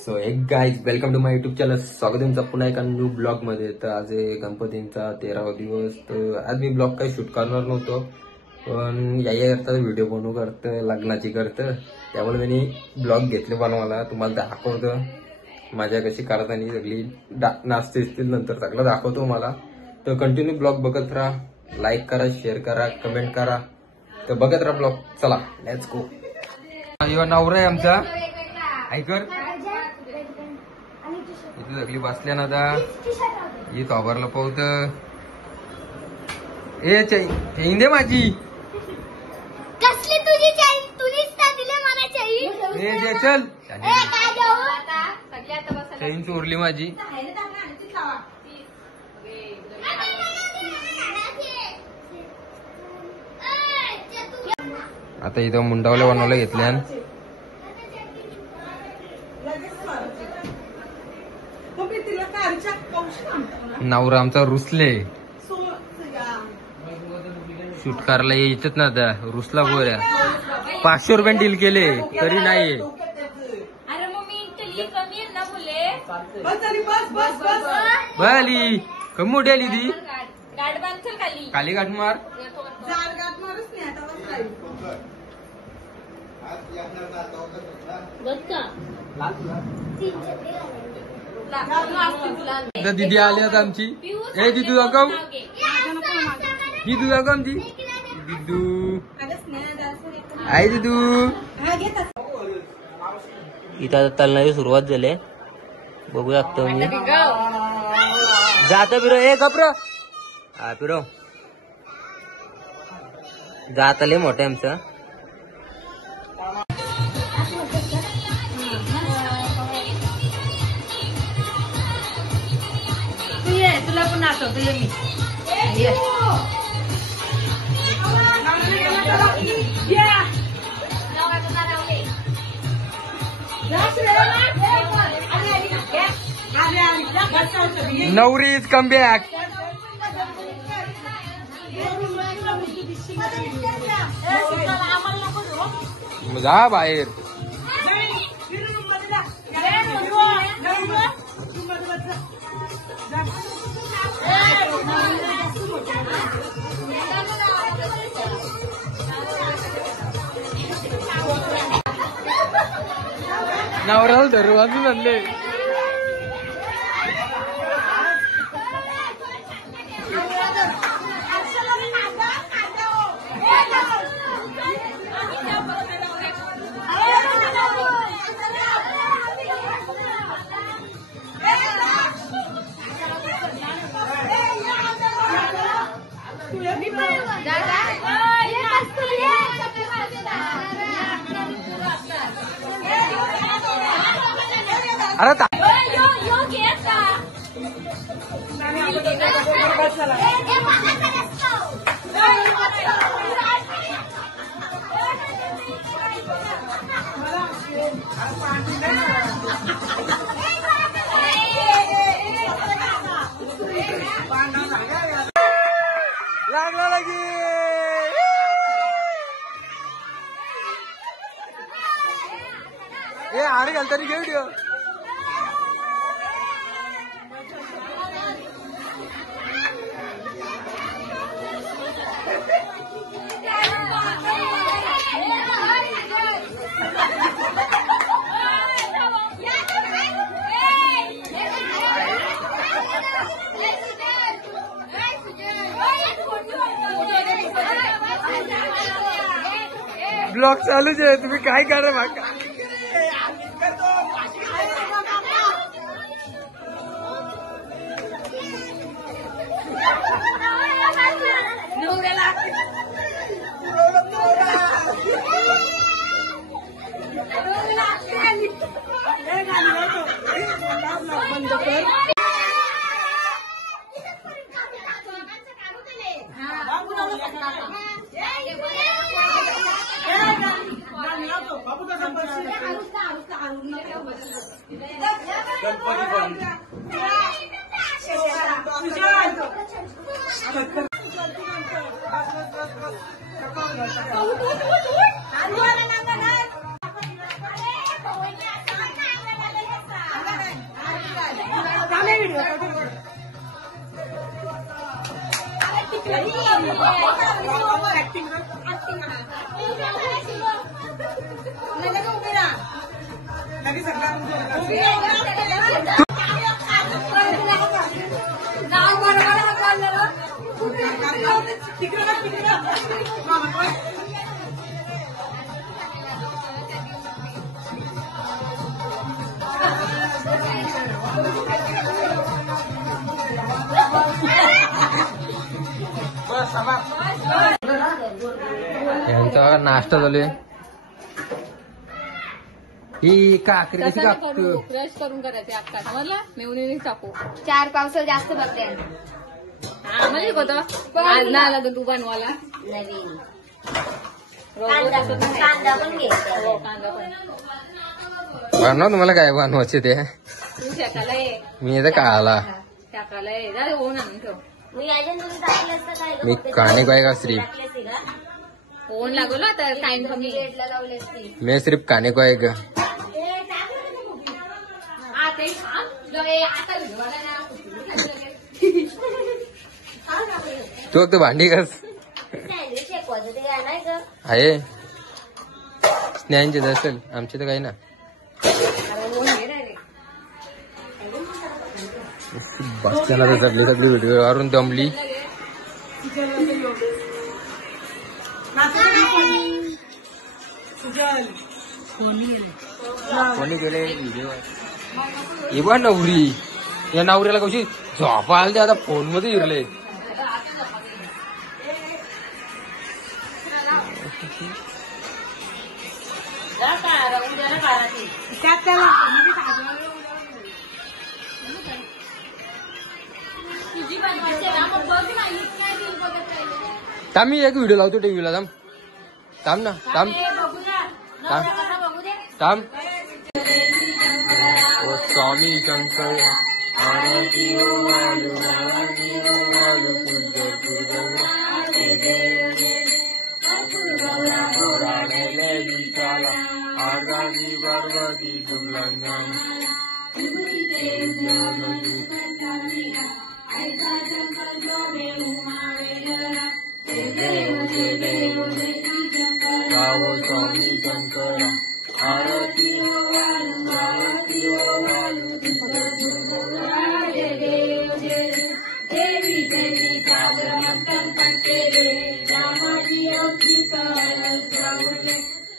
So एक guys welcome to my YouTube channel. स्वागत आहे तुमचं पुन्हा एका न्यू ब्लॉग मध्ये. तर आज आहे गणपतींचा 13वा दिवस. तर आज मी ब्लॉग काही शूट करणार नव्हतो, पण या करता व्हिडिओ बनवू करतं लग्नाची करतं, त्यामुळे मी ब्लॉग घेतले बनवायला. तुम्हाला दाखवतं माझ्या कशी करताना सगळी नाचते असतील, नंतर सगळं दाखवतो मला. तर कंटिन्यू ब्लॉग बघत राहा, लाईक करा, शेअर करा, कमेंट करा. तर बघत राहा ब्लॉग. चला लेट्स गो. यो नवरा आहे आमचा, ऐकर इथे सगळी बसल्या ना. आता ये तोबरला पाहत ए चैन दे माझी. कसली तुझी चैन? तुझीच तर दिले मला चैन. ए दे चल. काय देऊ? चैन चोरली माझी. आता इथं मुंडावल्या बनवायला घेतल्या. नवरा आमचा रुसले, शूट करायला यायचेच ना. आता रुसला बोऱ्या. 500 रुपये डील केले तरी नाही. बली कमी मोठी आली ती. खाली गाठ मार. दीदी आली आता आमची. ए दिदू दाखव, दिदू दाखव आमची. दिदू आई दिदू. इथं आता तलनाची सुरुवात झाली, बघू शकतो मी. जात फिरो ए गप्र. हा फिरो जात लय मोठं आमचं. तुला पण नाचवतो मी. नवरी इज कम बॅक. जा बाहेर. नवऱ्याला धरू वाजून आणले. अरे लागला लगी. ए हार घालताना घेऊ देऊ. ब्लॉग चालूच आहे, तुम्ही काय करा माका. यांचा नाश्ता झाले. ही काकरी कशी कापतो क्रश करून करायचे अक्का समजला मेवणी टाकू 4 पावसाळ जास्त भरले हा म्हणजे होतं आज ना आला तर तू बनवाला नवीन कांदा पण घे कांदा पण बनवा तुम्हाला काय बनवायचे ते तू शेकाला ये मी येतं का आला शेकाला ये जा होऊन आणून ठेव मी कहानी काय का श्री फोन लागलो तर टाइम कमी मैं सिर्फ कहानी को एक तू फक्त भांडी कस आहे स्नेहांचे असेल आमचे तर काही ना बसताना तर सगळी सगळी व्हिडिओ वरून दमली. कोणी गेले व्हिडिओ इवा नवरी या नवऱ्याला कशी झोपायला ते आता फोन मध्ये इरले. थांब मी एक व्हिडिओ लावतो टीव्हीला. थांब थांब ना थांब थांब थांब. ओ स्वामी शंकर आरती ओ वालू आरती ओ वालू पूजा पूजा पुराणे विचाला आरती पार्वती दुर्लंघम गावो स्वामी शंकर आरती ओ वालू आरती ओ वालू देवी देवी सागरमंथन कंटेरे रामाजी अक्षिताले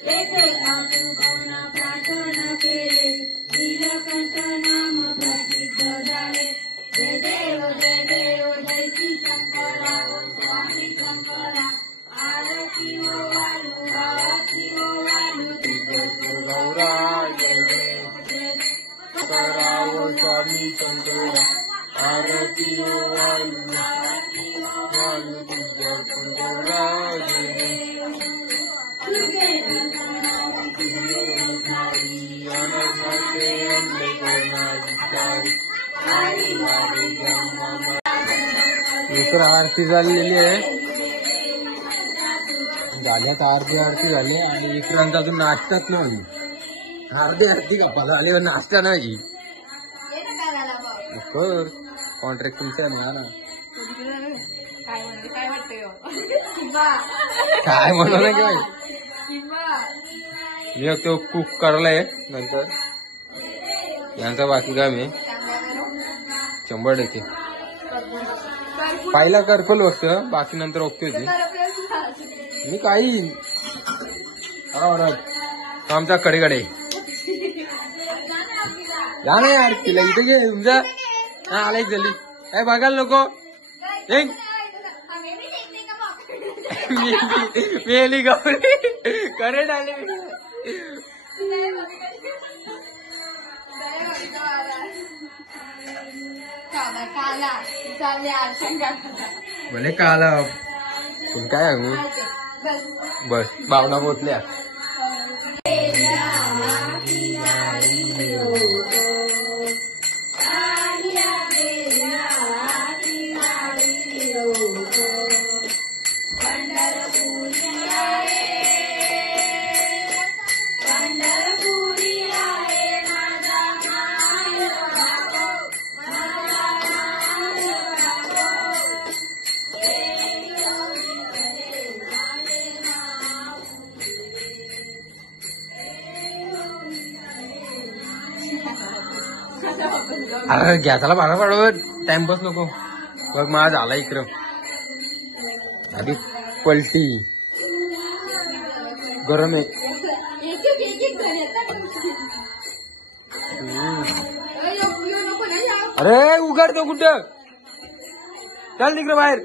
लेते आतु भावना प्रार्थना केले नीलकंठ नाम प्रसिद्ध झाले. जय देव जय श्री शंकरा ओ स्वामी शंकरा आरती ओ वालू गौरा जय देव शंकरा ओ स्वामी शंकरा आरती ओ वालू गौरा जय देव इतर आरती झालेली आहे. झाल्यात आरती झाली आणि इतरांचा अजून नाश्ताच नाही. अर्धी आरती का झाली नाश्ता नाही कर कॉन्ट्रॅक्ट तुमचा ना काय वाटतंय काय म्हणू काय मी तो कुक करलाय. नंतर यांचा बाकी काम आहे 100%. पहिला करकल वक्त बाकी नंतर ओके होती मी काही आमचा कडेकडे या नाही यार तिला इथे घे तुमचा आला एक झाली काय बघायला नको एक मेली गौरी करेंट आले भले का आला तुम काय सांगू बस भावना पोचल्या. अरे गॅसाला भागा पाडवत टाइमपास नको. बघ माझा झाला इकडं आधी पलटी गरम आहे. अरे उघडतो कुठं चल तिकडे बाहेर.